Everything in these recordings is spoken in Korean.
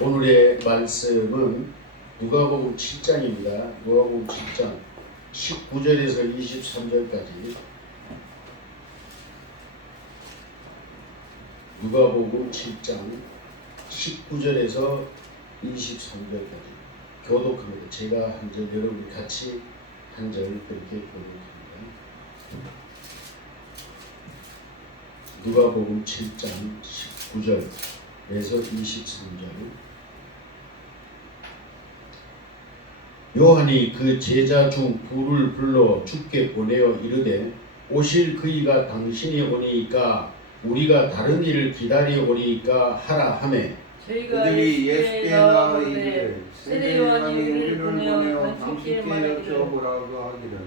오늘의 말씀은 누가복음 7장입니다. 누가복음 7장 19절에서 23절까지. 누가복음 7장 19절에서 23절까지 교독합니다. 제가 한 절, 여러분이 같이 한 절 그렇게 교독합니다. 누가복음 7장 19절에서 23절. 요한이 그 제자 중 둘을 불러 주께 보내어 이르되 오실 그이가 당신이 오니까 우리가 다른 일을 기다려 오니까 하라 하매 그들이 예수께 나와 이르되 세례 요한이 우리를 보내어 당신께 여쭤보라고 하기를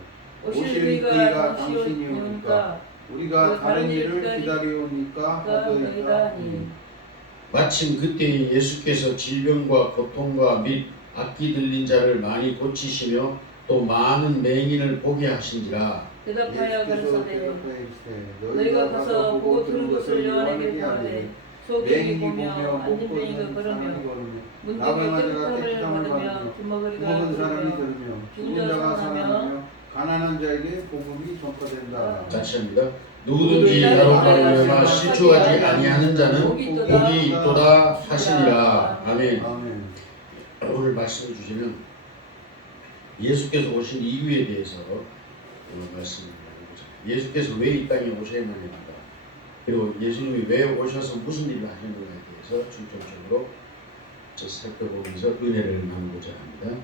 오실 그이가 당신이 오니까 우리가 다른 일을 기다려 오니까 하더이다 하니. 마침 그때 예수께서 질병과 고통과 및 악기 들린 자를 많이 고치시며 또 많은 맹인을 보게 하신지라. 대답하여 가르치되 너희가 가서 보고 들은 것을 요한에게 보내되 소경이 보며 앉은 뱅이가 걸으며 문둥이 떼꾸러미를 받으며 귀머거리가 들으며 죽은 자가 살아나며 가난한 자에게 복음이 전파된다. 같이 합니다. 누구든지 나로 말미암아 실족하지 아니하는 자는 복이 있도다 하시니라. 아멘. 오늘 말씀해 주시면 예수께서 오신 이유에 대해서 말씀을 나누고자. 예수께서 왜 이 땅에 오셔야만 했는가, 그리고 예수님이 왜 오셔서 무슨 일을 하셨는가에 대해서 중점적으로 살펴보면서 은혜를 나누고자 합니다.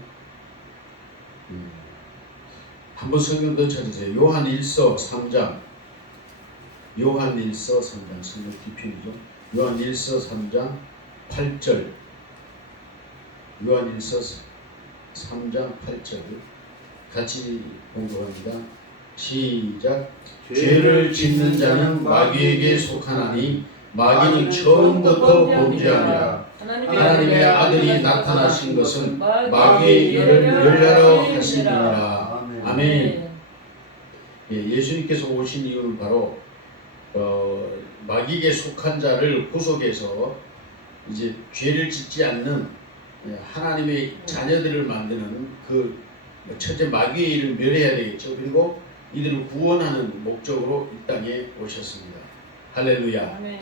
한번 성경 더 찾으세요. 요한 1서 3장. 요한 1서 3장 성경 뒤편이죠. 요한 1서 3장 8절. 요한 1서 3장 8절 같이 공부합니다. 시작. 죄를 짓는 자는 마귀에게 속하나니 마귀는 처음부터 범죄함이라. 하나님의 아들이 나타나신 것은 마귀의 일을 멸하러 하심이니라. 아멘. 예수님께서 오신 이유는 바로 마귀에게 속한 자를 구속해서 이제 죄를 짓지 않는 하나님의 자녀들을 만드는 그 첫째 마귀의 일을 멸해야 되겠죠. 그리고 이들을 구원하는 목적으로 이 땅에 오셨습니다. 할렐루야. 아멘.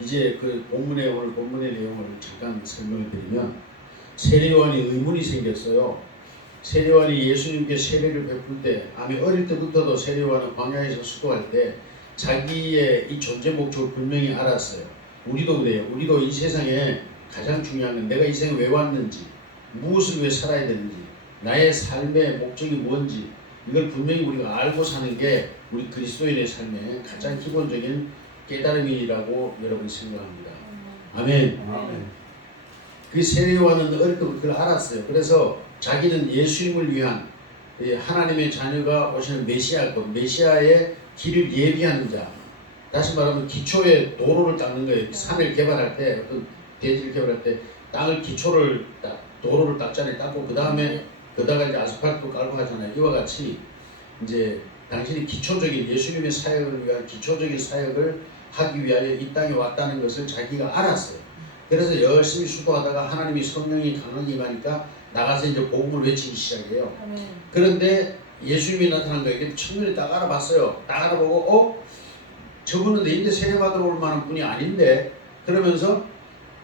이제 그 본문의 오늘 본문의 내용을 잠깐 설명을 드리면 세례요한이 의문이 생겼어요. 세례요한이 예수님께 세례를 베풀 때, 아니 어릴 때부터도 세례요한은 광야에서 수도할 때 자기의 이 존재 목적을 분명히 알았어요. 우리도 그래요. 우리도 이 세상에 가장 중요한 건 내가 이 세상에 왜 왔는지, 무엇을 왜 살아야 되는지, 나의 삶의 목적이 뭔지, 이걸 분명히 우리가 알고 사는 게 우리 그리스도인의 삶의 가장 기본적인 깨달음이라고 여러분 생각합니다. 아멘. 그 세례요한은 어릴 때부터 그걸 알았어요. 그래서 자기는 예수님을 위한 하나님의 자녀가 오시는 메시아의 길을 예비하는 자, 다시 말하면 기초의 도로를 닦는 거예요. 산을 개발할 때, 어떤 대지를 개발할 때 땅을 기초를 도로를 닦잖아요. 닦고 그 다음에 그다가 이제 아스팔트 깔고 하잖아요. 이와 같이 이제 당신이 기초적인 예수님의 사역을 위한 기초적인 사역을 하기 위하여 이 땅에 왔다는 것을 자기가 알았어요. 그래서 열심히 수고하다가 하나님이 성령이 강하게 임하니까 나가서 이제 복음을 외치기 시작해요. 그런데 예수님이 나타난 거예요. 청년이 딱 알아봤어요. 딱 알아보고 저분은 내인데 세례받으러 올 만한 분이 아닌데, 그러면서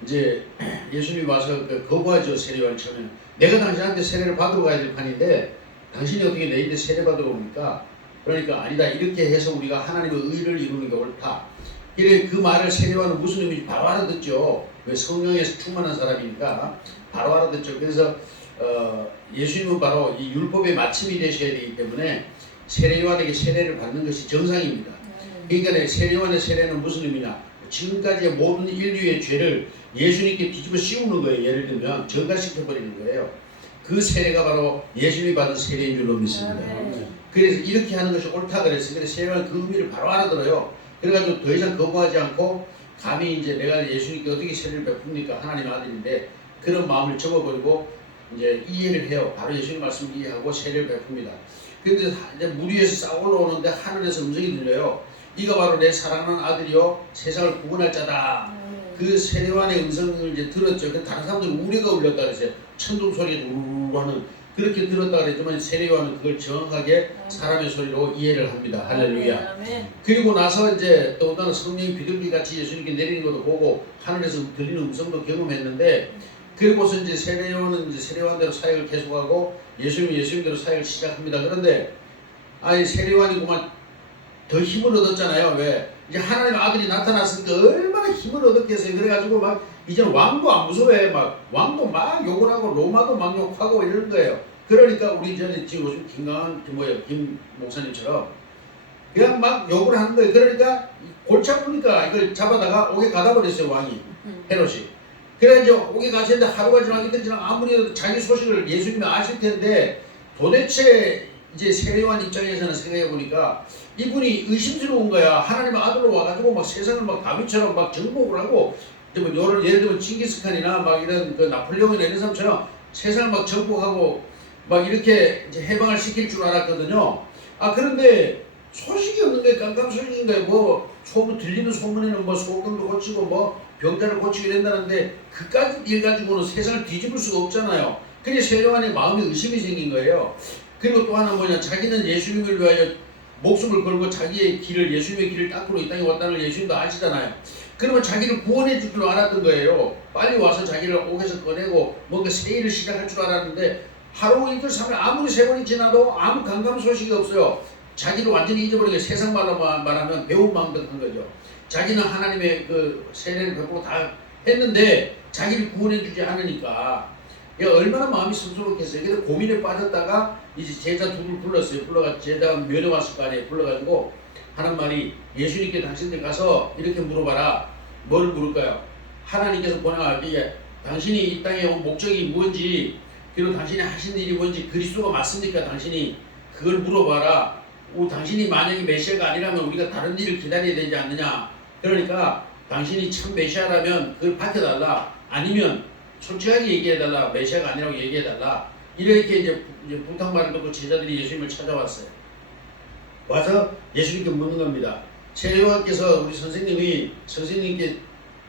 이제 예수님이 와서 거부하죠. 세례요한 처음에는. 내가 당신한테 세례를 받으러 가야 될 판인데 당신이 어떻게 내인데 세례받으러 옵니까? 그러니까 아니다, 이렇게 해서 우리가 하나님의 의를 이루는 게 옳다. 그 말을 세례요한은 무슨 의미인지 바로 알아듣죠. 왜 성령에서 충만한 사람이니까 바로 알아듣죠. 그래서 예수님은 바로 이 율법의 마침이 되셔야 되기 때문에 세례요한에게 세례를 받는 것이 정상입니다. 그러니까 세례요한의 세례는 무슨 의미냐, 지금까지의 모든 인류의 죄를 예수님께 뒤집어 씌우는 거예요. 예를 들면 전가시켜버리는 거예요. 그 세례가 바로 예수님이 받은 세례인 줄로 믿습니다. 그래서 이렇게 하는 것이 옳다 그랬어요. 그래서 세례요한은 그 의미를 바로 알아들어요. 그래가지고 더 이상 거부하지 않고 감히 이제 내가 예수님께 어떻게 세례를 베풉니까? 하나님의 아들인데, 그런 마음을 접어버리고 이제 이해를 해요. 바로 예수님 말씀을 이해하고 세례를 베풉니다. 그런데 이제 물 위에서 싹 올라오는데 하늘에서 음성이 들려요. 이가 바로 내 사랑하는 아들이요 세상을 구원할 자다. 그 세례요한의 음성을 이제 들었죠. 그 다른 사람들은 우레가 울렸다 그랬어요. 천둥 소리가 우르르 하는 그렇게 들었다 그랬지만 세례요한은 그걸 정확하게 사람의 소리로 이해를 합니다. 할렐루야. 아멘. 그리고 나서 이제 또 다른 성령이 비둘기 같이 예수님께 내리는 것도 보고 하늘에서 들리는 음성도 경험했는데 그리고서 이제 세례요한은 이제 세례요한대로 사역을 계속하고 예수님대로 사역을 시작합니다. 그런데 아니 세례요한이 그만 더 힘을 얻었잖아요. 왜? 이제 하나님의 아들이 나타났으니까 얼마나 힘을 얻었겠어요. 그래가지고 막 이제는 왕도 안 무서워해. 막 왕도 막 욕을 하고 로마도 막 욕하고 이러는 거예요. 그러니까 우리 전에 지금 오신 김 목사님처럼 그냥 막 욕을 하는 거예요. 그러니까 골치 아프니까 이걸 잡아다가 옥에 가다 버렸어요. 왕이 헤롯이. 그래 이제 옥에 가시는데 하루가 지나고 이틀 지나고 아무리 자기 소식을 예수님이 아실 텐데 도대체 이제 세례요한 입장에서는 생각해 보니까 이분이 의심스러운 거야. 하나님의 아들로 와가지고 막 세상을 막 다윗처럼 막 정복을 하고 뭐 예를 들면 징기스칸이나 막 이런 그 나폴레옹이나 이런 사람처럼 세상을 막 정복하고 막 이렇게 이제 해방을 시킬 줄 알았거든요. 아 그런데 소식이 없는 게 깜깜 소식인 거예요. 뭐 들리는 소문에는 뭐 소금도 고치고 뭐 병자를 고치게 된다는데 그까지 일 가지고는 세상을 뒤집을 수가 없잖아요. 그래서 세례요한의 마음에 의심이 생긴 거예요. 그리고 또 하나 뭐냐, 자기는 예수님을 위하여 목숨을 걸고 자기의 길을, 예수님의 길을 닦으러 이 땅에 왔다는 걸 예수님도 아시잖아요. 그러면 자기를 구원해 줄 줄 알았던 거예요. 빨리 와서 자기를 옥에서 꺼내고 뭔가 새 일을 시작할 줄 알았는데 하루 이틀 3일 아무리 세번이 지나도 아무 감감 소식이 없어요. 자기를 완전히 잊어버린 거예요. 세상 말로 말하면 배운 마음득한 거죠. 자기는 하나님의 그 세례를 베풀고 다 했는데 자기를 구원해 주지 않으니까 얼마나 마음이 슴슴했겠어요. 그래서 고민에 빠졌다가 이제 제자 둘을 불렀어요. 불러가 제자가 면회 왔을 거 아니에요. 불러가지고 하는 말이 예수님께 당신들 가서 이렇게 물어봐라. 뭘 물을까요? 하나님께서 보내가기에 당신이 이 땅에 온 목적이 무엇인지 그리고 당신이 하신 일이 뭔지 그리스도가 맞습니까? 당신이 그걸 물어봐라. 당신이 만약에 메시아가 아니라면 우리가 다른 일을 기다려야 되지 않느냐. 그러니까 당신이 참 메시아라면 그걸 밝혀달라. 아니면 솔직하게 얘기해달라. 메시아가 아니라고 얘기해달라. 이렇게 이제 부탁말을 듣고 제자들이 예수님을 찾아왔어요. 와서 예수님께 묻는 겁니다. 세례요한께서 우리 선생님께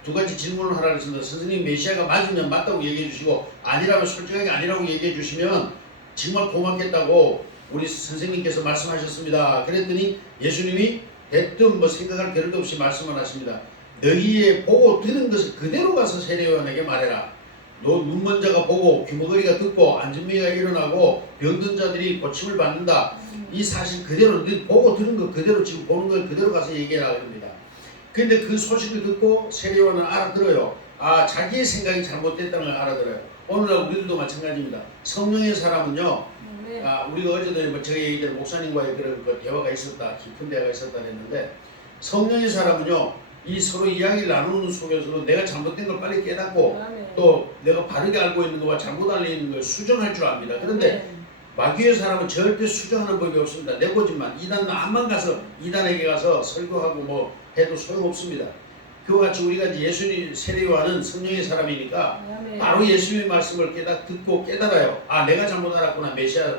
두 가지 질문을 하라고 했습니다. 선생님 메시아가 맞으면 맞다고 얘기해 주시고 아니라면 솔직하게 아니라고 얘기해 주시면 정말 고맙겠다고 우리 선생님께서 말씀하셨습니다. 그랬더니 예수님이 대뜸 뭐 생각할 겨를도 없이 말씀을 하십니다. 너희의 보고 들은 것을 그대로 가서 세례요한에게 말해라. 너 눈먼 자가 보고 귀머거리가 듣고 안진뱅이가 일어나고 병든 자들이 고침을 받는다. 이 사실 그대로 너 보고 들은 거 그대로 지금 보는 걸 그대로 가서 얘기해라 그럽니다. 근데 그 소식을 듣고 세례요한은 알아들어요. 아 자기의 생각이 잘못됐다는 걸 알아들어요. 오늘날 우리들도 마찬가지입니다. 성령의 사람은요. 우리가 어제도 뭐 저희 얘기대로 목사님과의 그런 그 대화가 있었다. 깊은 대화가 있었다 했는데 성령의 사람은요. 이 서로 이야기를 나누는 속에서도 내가 잘못된 걸 빨리 깨닫고 또 내가 바르게 알고 있는 것과 잘못 알고 있는 걸 수정할 줄 압니다. 그런데 마귀의 사람은 절대 수정하는 법이 없습니다. 내고지만 이단은 암만 가서 이단에게 가서 설교하고 뭐 해도 소용없습니다. 그와 같이 우리가 이제 예수님 세례요한은 성령의 사람이니까 바로 예수님의 말씀을 듣고 깨달아요. 아 내가 잘못 알았구나 메시아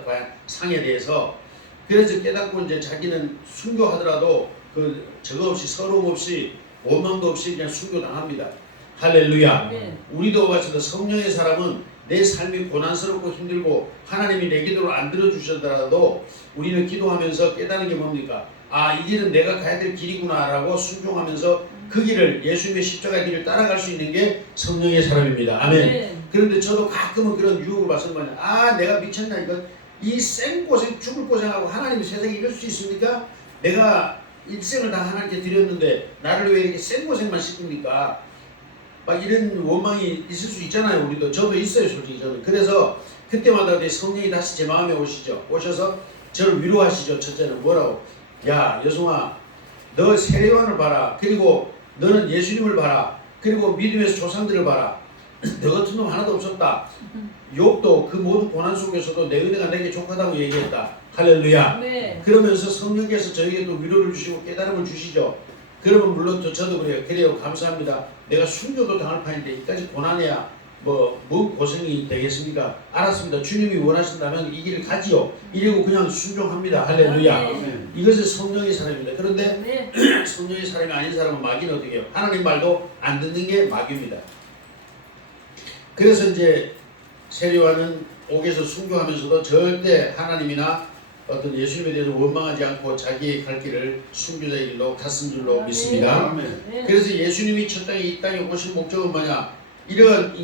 상에 대해서. 그래서 깨닫고 이제 자기는 순교하더라도 그 저거 없이 서러움 없이 원망도 없이 그냥 순교당합니다. 할렐루야. 우리도 마찬가지로 성령의 사람은 내 삶이 고난스럽고 힘들고 하나님이 내 기도를 안 들어주셨더라도 우리는 기도하면서 깨닫는 게 뭡니까? 아, 이 길은 내가 가야 될 길이구나 라고 순종하면서 그 길을 예수님의 십자가의 길을 따라갈 수 있는 게 성령의 사람입니다. 아멘. 그런데 저도 가끔은 그런 유혹을 받는 거예요. 아, 내가 미쳤나 이거 이 생고생 죽을 고생하고 하나님이 세상에 이럴 수 있습니까? 내가 일생을 다 하나님께 드렸는데 나를 왜 이렇게 생고생만 시킵니까? 막 이런 원망이 있을 수 있잖아요. 우리도. 저도 있어요. 솔직히 저는. 그래서 그때마다 성령이 다시 제 마음에 오시죠. 오셔서 저를 위로하시죠. 첫째는 뭐라고? 야 여송아 너 세례요한을 봐라. 그리고 너는 예수님을 봐라. 그리고 믿음의 조상들을 봐라. 너 같은 놈 하나도 없었다. 욥도 그 모든 고난 속에서도 내 은혜가 내게 족하다고 얘기했다. 할렐루야. 네. 그러면서 성령께서 저에게 또 위로를 주시고 깨달음을 주시죠. 그러면 물론 저도 그래요. 그래요. 감사합니다. 내가 순교도 당할 판인데 이까지 고난해야 뭐 고생이 되겠습니까? 알았습니다. 주님이 원하신다면 이 길을 가지요. 이러고 그냥 순종합니다. 할렐루야. 네. 이것은 성령의 사람입니다. 그런데 네. 성령의 사람이 아닌 사람은 마귀는 어떻게 해요? 하나님 말도 안 듣는 게 마귀입니다. 그래서 이제 세례요한은 옥에서 순교하면서도 절대 하나님이나 어떤 예수님에 대해서 원망하지 않고 자기의 갈 길을 순교자의 길로 갔은 줄로 믿습니다. 아멘. 네. 그래서 예수님이 첫 땅에 이 땅에 오신 목적은 뭐냐? 이런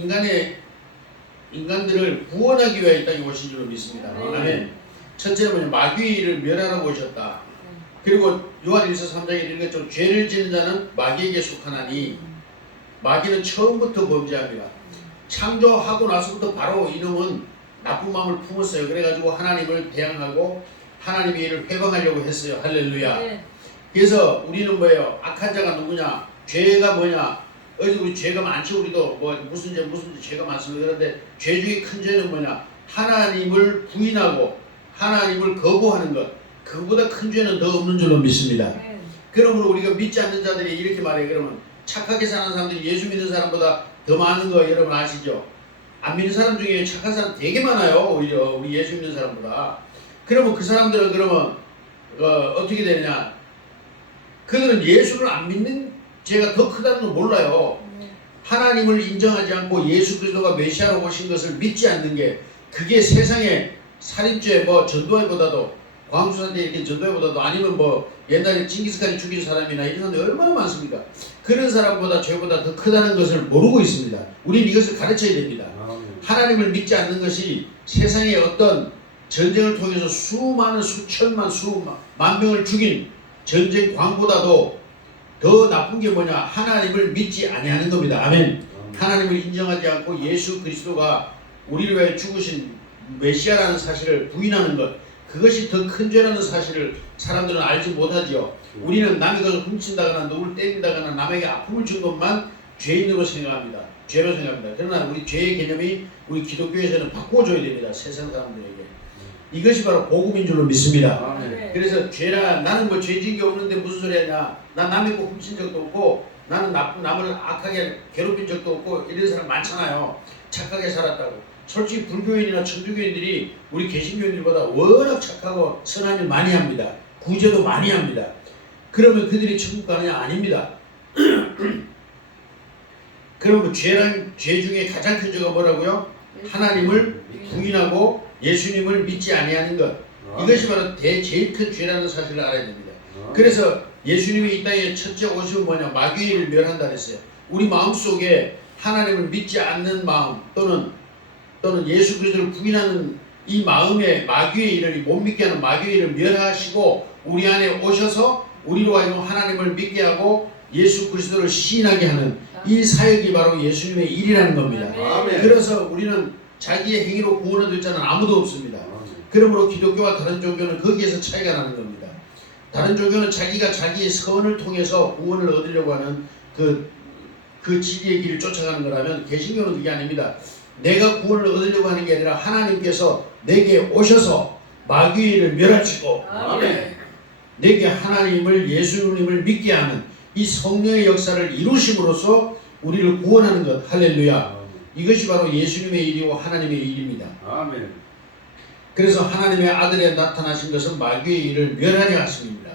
인간들을 구원하기 위해 이 땅에 오신 줄로 믿습니다. 네. 아멘. 첫째는 뭐냐? 마귀를 멸하라고 오셨다. 그리고 요한일서 3장에 읽었죠. 죄를 지는 자는 마귀에게 속하나니 마귀는 처음부터 범죄합니다. 창조하고 나서부터 바로 이놈은 나쁜 마음을 품었어요. 그래가지고 하나님을 대항하고 하나님의 일을 회방하려고 했어요. 할렐루야. 네. 그래서 우리는 뭐예요? 악한 자가 누구냐? 죄가 뭐냐? 어디 우리 죄가 많죠. 우리도 뭐 무슨 죄 죄가 많습니다. 그런데 죄 중에 큰 죄는 뭐냐? 하나님을 부인하고 하나님을 거부하는 것. 그보다 큰 죄는 더 없는 줄로 믿습니다. 네. 그러므로 우리가 믿지 않는 자들이 이렇게 말해요. 그러면 착하게 사는 사람들이 예수 믿는 사람보다 더 많은 거 여러분 아시죠? 안 믿는 사람 중에 착한 사람 되게 많아요. 오히려 우리 예수 믿는 사람보다. 그러면 그 사람들은 그러면 어떻게 되느냐? 그들은 예수를 안 믿는 죄가 더 크다는 걸 몰라요. 네. 하나님을 인정하지 않고 예수 그리스도가 메시아로 오신 것을 믿지 않는 게 그게 세상에 살인죄 뭐 전도회보다도 광주산대 이렇게 전도회보다도 아니면 뭐 옛날에 징기스칸이 죽인 사람이나 이런 사람들이 얼마나 많습니까? 그런 사람보다 죄보다 더 크다는 것을 모르고 있습니다. 우리는 이것을 가르쳐야 됩니다. 하나님을 믿지 않는 것이 세상에 어떤 전쟁을 통해서 수많은 수천만 수만 명을 죽인 전쟁 광보다도 더 나쁜 게 뭐냐? 하나님을 믿지 아니하는 겁니다. 아멘. 하나님을 인정하지 않고 예수 그리스도가 우리를 위해 죽으신 메시아라는 사실을 부인하는 것, 그것이 더 큰 죄라는 사실을 사람들은 알지 못하지요. 우리는 남이 그것을 훔친다거나 누굴 때린다거나 남에게 아픔을 준 것만 죄인으로 생각합니다. 죄로 생각합니다. 그러나 우리 죄의 개념이 우리 기독교에서는 바꿔줘야 됩니다. 세상 사람들에게. 이것이 바로 복음인 줄로 믿습니다. 네. 그래서 죄라 나는 뭐 죄진 게 없는데 무슨 소리 하냐? 난 남의 거 훔친 적도 없고 나는 남을 악하게 괴롭힌 적도 없고 이런 사람 많잖아요. 착하게 살았다고. 솔직히 불교인이나 천주교인들이 우리 개신교인들보다 워낙 착하고 선한 일 많이 합니다. 구제도 많이 합니다. 그러면 그들이 천국 가느냐? 아닙니다. 그러면 죄 중에 가장 큰 죄가 뭐라고요? 하나님을 부인하고 예수님을 믿지 아니하는 것. 이것이 바로 제일 큰 죄라는 사실을 알아야 됩니다. 그래서 예수님이 이 땅에 첫째 오심은 뭐냐? 마귀의 일을 멸한다 그랬어요. 우리 마음속에 하나님을 믿지 않는 마음 또는 예수 그리스도를 부인하는 이 마음에 마귀의 일을 못 믿게 하는 마귀의 일을 멸하시고 우리 안에 오셔서 우리로 하여금 하나님을 믿게 하고 예수 그리스도를 시인하게 하는 이 사역이 바로 예수님의 일이라는 겁니다. 아멘. 그래서 우리는 자기의 행위로 구원을 얻을 자는 아무도 없습니다. 그러므로 기독교와 다른 종교는 거기에서 차이가 나는 겁니다. 다른 종교는 자기가 자기의 선을 통해서 구원을 얻으려고 하는 그 지리의 길을 쫓아가는 거라면 개신교는 그게 아닙니다. 내가 구원을 얻으려고 하는 게 아니라 하나님께서 내게 오셔서 마귀의 일을 멸하시고 내게 하나님을 예수님을 믿게 하는 이 성령의 역사를 이루심으로써 우리를 구원하는 것. 할렐루야. 이것이 바로 예수님의 일이고 하나님의 일입니다. 아멘. 그래서 하나님의 아들에 나타나신 것은 마귀의 일을 멸하려 하심입니다.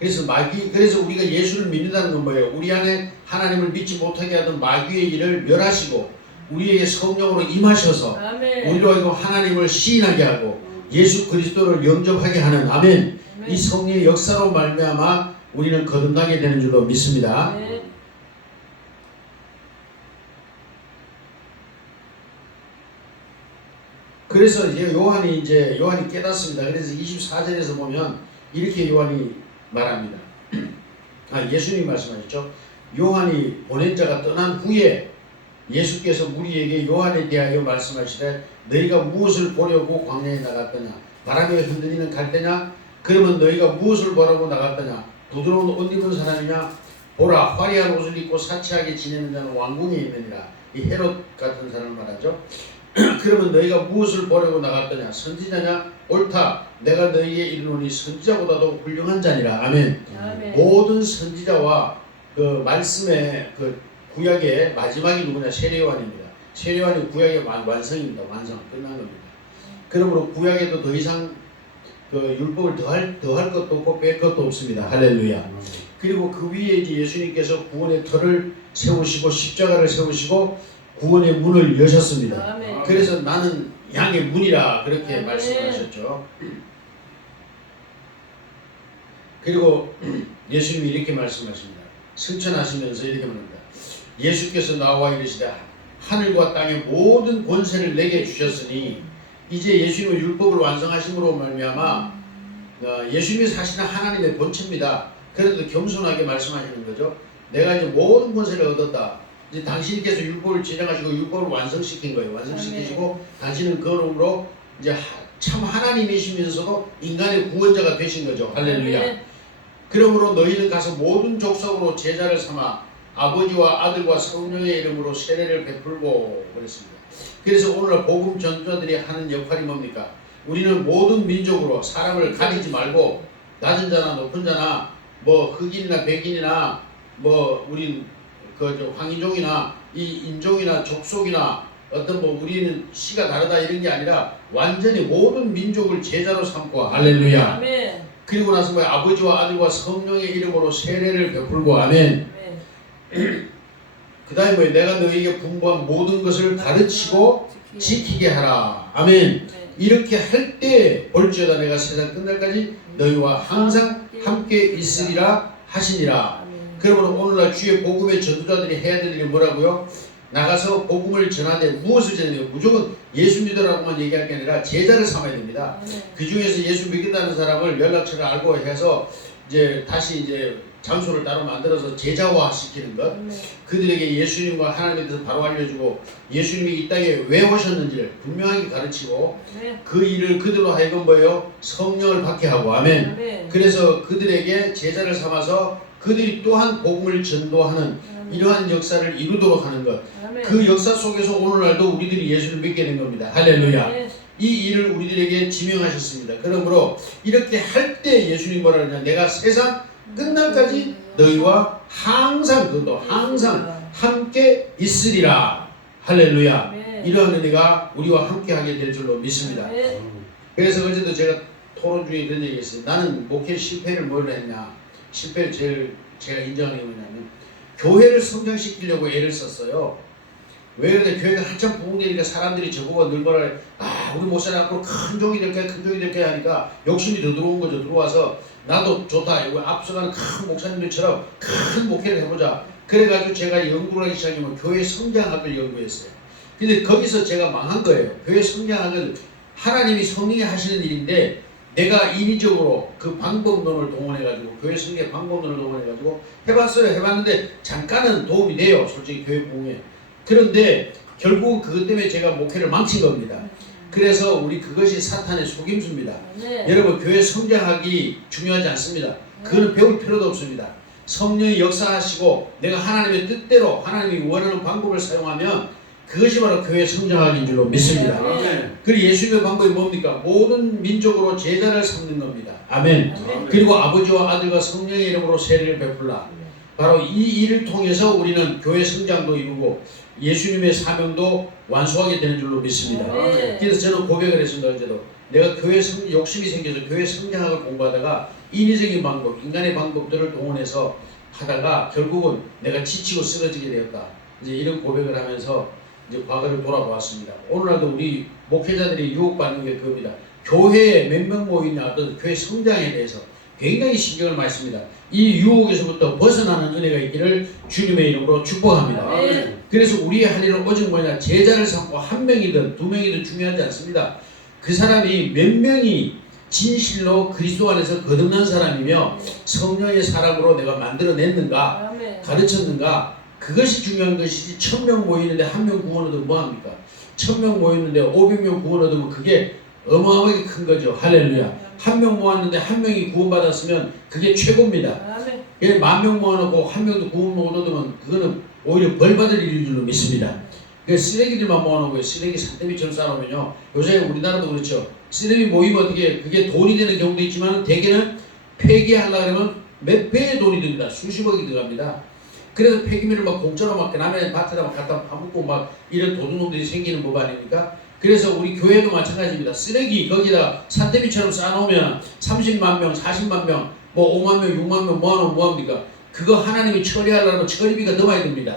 그래서 우리가 예수를 믿는다는 건 뭐예요? 우리 안에 하나님을 믿지 못하게 하던 마귀의 일을 멸하시고 우리에게 성령으로 임하셔서 우리로 하여금 하나님을 시인하게 하고 예수 그리스도를 영접하게 하는 아멘. 이 성령의 역사로 말미암아 우리는 거듭나게 되는 줄로 믿습니다. 네. 그래서 이제 요한이 깨닫습니다. 그래서 24절에서 보면 이렇게 요한이 말합니다. 예수님 말씀하셨죠. 요한이 보낸 자가 떠난 후에 예수께서 우리에게 요한에 대하여 말씀하시되 너희가 무엇을 보려고 광야에 나갔더냐? 바람에 흔들리는 갈대냐? 그러면 너희가 무엇을 보려고 나갔더냐? 부드러운 옷 입은 사람이냐? 보라, 화려한 옷을 입고 사치하게 지내는 자는 왕궁에 있느니라. 이 헤롯 같은 사람을 말하죠. 그러면 너희가 무엇을 보려고 나갔더냐? 선지자냐? 옳다. 내가 너희에게 이르노니 선지자보다도 훌륭한 자니라. 아멘. 모든 선지자와 그 말씀의 그 구약의 마지막이 누구냐? 세례요한입니다. 세례요한이 구약의 완성입니다. 완성. 끝난 겁니다. 그러므로 구약에도 더 이상 그 율법을 더할 것도 없고 뺄 것도 없습니다. 할렐루야. 그리고 그 위에 이제 예수님께서 구원의 터를 세우시고 십자가를 세우시고 구원의 문을 여셨습니다. 아멘. 그래서 나는 양의 문이라 그렇게 아멘. 말씀하셨죠. 그리고 예수님이 이렇게 말씀하십니다. 승천하시면서 이렇게 말합니다. 예수께서 나와 이르시되 하늘과 땅의 모든 권세를 내게 주셨으니 이제 예수님은 율법을 완성하심으로 말미암아 예수님이 사실은 하나님의 본체입니다. 그래도 겸손하게 말씀하시는 거죠. 내가 이제 모든 권세를 얻었다. 이제 당신께서 율법을 제정하시고 율법을 완성시킨 거예요. 완성시키시고 당신은 그러므로 이제 참 하나님이시면서도 인간의 구원자가 되신 거죠. 할렐루야. 그러므로 너희는 가서 모든 족속으로 제자를 삼아 아버지와 아들과 성령의 이름으로 세례를 베풀고 그랬습니다. 그래서 오늘 복음 전도자들이 하는 역할이 뭡니까? 우리는 모든 민족으로 사람을 가리지 말고 낮은 자나 높은 자나 뭐 흑인이나 백인이나 뭐 우린 그 황인종이나 이 인종이나 족속이나 어떤 뭐 우리는 씨가 다르다 이런 게 아니라 완전히 모든 민족을 제자로 삼고 할렐루야. 아멘. 그리고 나서 뭐 아버지와 아들과 성령의 이름으로 세례를 베풀고 아멘. 그 다음에 뭐 내가 너희에게 분부한 모든 것을 가르치고 지키게 하라. 아멘. 이렇게 할 때 볼지어다 내가 세상 끝날까지 너희와 항상 함께 있으리라 하시니라. 그러므로 오늘날 주의 복음의 전도자들이 해야 될 일이 뭐라고요? 나가서 복음을 전하되 무엇을 전해요? 무조건 예수 믿으라고만 얘기할 게 아니라 제자를 삼아야 됩니다. 그 중에서 예수 믿겠다는 사람을 연락처를 알고 해서 이제 다시 이제 장소를 따로 만들어서 제자화 시키는 것, 그들에게 예수님과 하나님에 대해서 바로 알려주고 예수님이 이 땅에 왜 오셨는지를 분명하게 가르치고 그 일을 그들로 하여금 뭐예요? 성령을 받게 하고 아멘. 그래서 그들에게 제자를 삼아서 그들이 또한 복음을 전도하는 이러한 역사를 이루도록 하는 것, 그 역사 속에서 오늘날도 우리들이 예수를 믿게 된 겁니다. 할렐루야. 이 일을 우리들에게 지명하셨습니다. 그러므로 이렇게 할 때 예수님 뭐라 그러냐? 내가 세상 끝날까지 너희와 항상 그것도 항상 함께 있으리라. 할렐루야. 이러한 은혜가 우리와 함께 하게 될 줄로 믿습니다. 그래서 어제도 제가 토론 중에 그런 얘기 했어요. 나는 목회 실패를 뭘 했냐? 실패를 제가 인정하는 게 뭐냐면 교회를 성장시키려고 애를 썼어요. 왜 그러냐? 교회가 한참 부흥되니까 사람들이 저보고 늘 뭐라 그래. 우리 목사님 앞으로 큰 종이 될 거야, 큰 종이 될 거야 하니까 욕심이 더 들어온 거죠. 들어와서 나도 좋다. 이거 앞서가는 큰 목사님들처럼 큰 목회를 해보자. 그래가지고 제가 연구를 하기 시작하면 교회 성장학을 연구했어요. 근데 거기서 제가 망한 거예요. 교회 성장학은 하나님이 성령이 하시는 일인데 내가 인위적으로 그 방법론을 동원해가지고 교회 성장 방법론을 동원해가지고 해봤어요. 해봤는데 잠깐은 도움이 돼요. 솔직히 교회 부흥에. 그런데 결국은 그것 때문에 제가 목회를 망친 겁니다. 그래서 우리 그것이 사탄의 속임수입니다. 여러분 교회 성장하기 중요하지 않습니다. 그거는 배울 필요도 없습니다. 성령이 역사하시고 내가 하나님의 뜻대로 하나님이 원하는 방법을 사용하면 그것이 바로 교회 성장하기인 줄로 믿습니다. 그리고 예수님의 방법이 뭡니까? 모든 민족으로 제자를 삼는 겁니다. 아멘. 그리고 아버지와 아들과 성령의 이름으로 세례를 베풀라. 바로 이 일을 통해서 우리는 교회 성장도 이루고 예수님의 사명도 완수하게 되는 줄로 믿습니다. 그래서 저는 고백을 했습니다. 어제도 내가 교회 욕심이 생겨서 교회 성장학을 공부하다가 인위적인 방법, 인간의 방법들을 동원해서 하다가 결국은 내가 지치고 쓰러지게 되었다. 이제 이런 고백을 하면서 이제 과거를 돌아보았습니다. 오늘날도 우리 목회자들이 유혹받는 게 그겁니다. 교회에 몇 명 모이냐 어떤 교회 성장에 대해서 굉장히 신경을 많이 씁니다. 이 유혹에서부터 벗어나는 은혜가 있기를 주님의 이름으로 축복합니다. 그래서 우리의 할 일은 오직 뭐냐? 제자를 삼고 한 명이든 두 명이든 중요하지 않습니다. 그 사람이 몇 명이 진실로 그리스도 안에서 거듭난 사람이며 성령의 사람으로 내가 만들어냈는가 가르쳤는가 그것이 중요한 것이지 1000명 모이는데 한 명 구원 얻으면 뭐합니까? 1000명 모이는데 500명 구원 얻으면 그게 어마어마하게 큰 거죠. 할렐루야. 한 명 모았는데 한 명이 구원받았으면 그게 최고입니다. 10,000명 모아놓고 한 명도 구원 못 얻으면 그거는 오히려 벌 받을 일인 줄로 믿습니다. 쓰레기들만 모아놓고 쓰레기 산더미처럼 쌓아놓으면요. 요새 우리나라도 그렇죠. 쓰레기 모이면 어떻게 그게 돈이 되는 경우도 있지만 대개는 폐기하려고 하면 몇 배의 돈이 듭니다. 수십억이 들어갑니다. 그래서 폐기물을 막 공짜로 막 남의 밭에다 막 갖다 파묻고 막 이런 도둑놈들이 생기는 법 아닙니까? 그래서 우리 교회도 마찬가지입니다. 쓰레기 거기다 산더미처럼 쌓아놓으면 30만 명, 40만 명, 뭐 5만 명, 6만 명 모아놓으면 뭐합니까? 그거 하나님이 처리하려면 처리비가 더 많이 듭니다.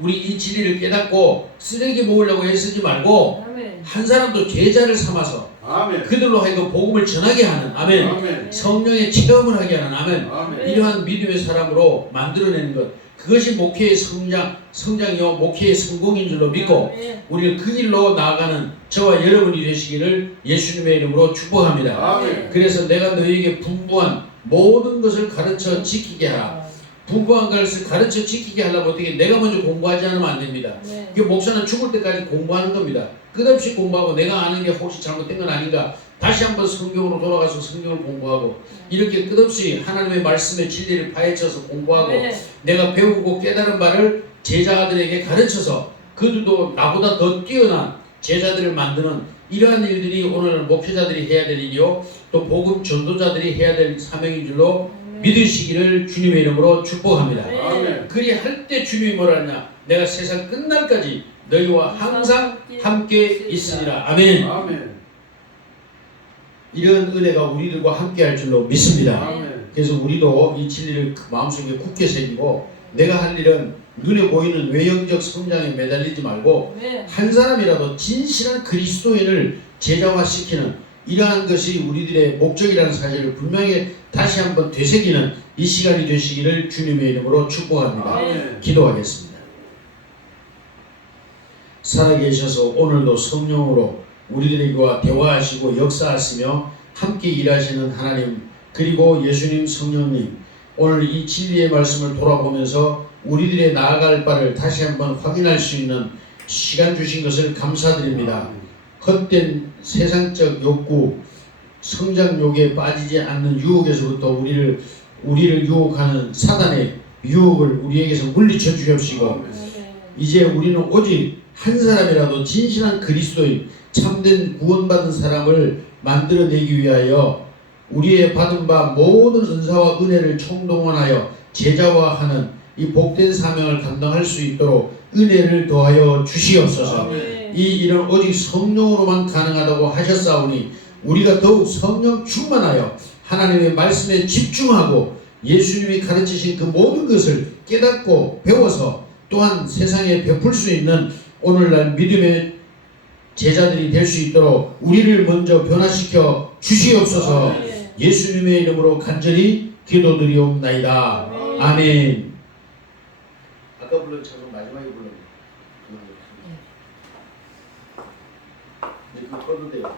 우리 이 진리를 깨닫고 쓰레기 모으려고 애쓰지 말고 아멘. 한 사람도 제자를 삼아서 아멘. 그들로 하여금 복음을 전하게 하는 아멘. 아멘. 성령의 체험을 하게 하는 아멘. 아멘. 이러한 믿음의 사람으로 만들어내는 것, 그것이 목회의 성장이요 목회의 성공인 줄로 믿고 아멘. 우리는 그 길로 나아가는 저와 여러분이 되시기를 예수님의 이름으로 축복합니다. 아멘. 그래서 내가 너희에게 분부한 모든 것을 가르쳐 지키게 하라. 분부한 것을 가르쳐 지키게 하려면 어떻게 내가 먼저 공부하지 않으면 안 됩니다. 네. 그 목사는 죽을 때까지 공부하는 겁니다. 끝없이 공부하고 내가 아는 게 혹시 잘못된 건 아닌가 다시 한번 성경으로 돌아가서 성경을 공부하고 이렇게 끝없이 하나님의 말씀의 진리를 파헤쳐서 공부하고 네. 내가 배우고 깨달은 바를 제자들에게 가르쳐서 그들도 나보다 더 뛰어난 제자들을 만드는 이러한 일들이 오늘 목회자들이 해야 될 일이요 또 복음 전도자들이 해야 될 사명인 줄로 믿으시기를 주님의 이름으로 축복합니다. 네. 아멘. 그리 할 때 주님이 뭐라 하냐 내가 세상 끝날까지 너희와 항상 함께 있으리라. 아멘. 아멘. 이런 은혜가 우리들과 함께 할 줄로 믿습니다. 아멘. 그래서 우리도 이 진리를 마음속에 굳게 새기고 내가 할 일은 눈에 보이는 외형적 성장에 매달리지 말고 네. 한 사람이라도 진실한 그리스도인을 제자화시키는 이러한 것이 우리들의 목적이라는 사실을 분명히 다시 한번 되새기는 이 시간이 되시기를 주님의 이름으로 축복합니다. 아멘. 기도하겠습니다. 살아계셔서 오늘도 성령으로 우리들과 대화하시고 역사하시며 함께 일하시는 하나님 그리고 예수님 성령님 오늘 이 진리의 말씀을 돌아보면서 우리들의 나아갈 바를 다시 한번 확인할 수 있는 시간 주신 것을 감사드립니다. 헛된 세상적 욕구 성장욕에 빠지지 않는 유혹에서부터 우리를 유혹하는 사단의 유혹을 우리에게서 물리쳐 주옵시고 아멘. 이제 우리는 오직 한 사람이라도 진실한 그리스도인 참된 구원받은 사람을 만들어내기 위하여 우리의 받은 바 모든 은사와 은혜를 총동원하여 제자화하는 이 복된 사명을 감당할 수 있도록 은혜를 더하여 주시옵소서. 아멘. 이 일은 오직 성령으로만 가능하다고 하셨사오니 우리가 더욱 성령 충만하여 하나님의 말씀에 집중하고 예수님이 가르치신 그 모든 것을 깨닫고 배워서 또한 세상에 베풀 수 있는 오늘날 믿음의 제자들이 될 수 있도록 우리를 먼저 변화시켜 주시옵소서. 아멘. 예수님의 이름으로 간절히 기도드리옵나이다. 아멘. 아멘. 아까 불렀 처럼 마지막에 불렀. 이제 그거 꺼도 돼요.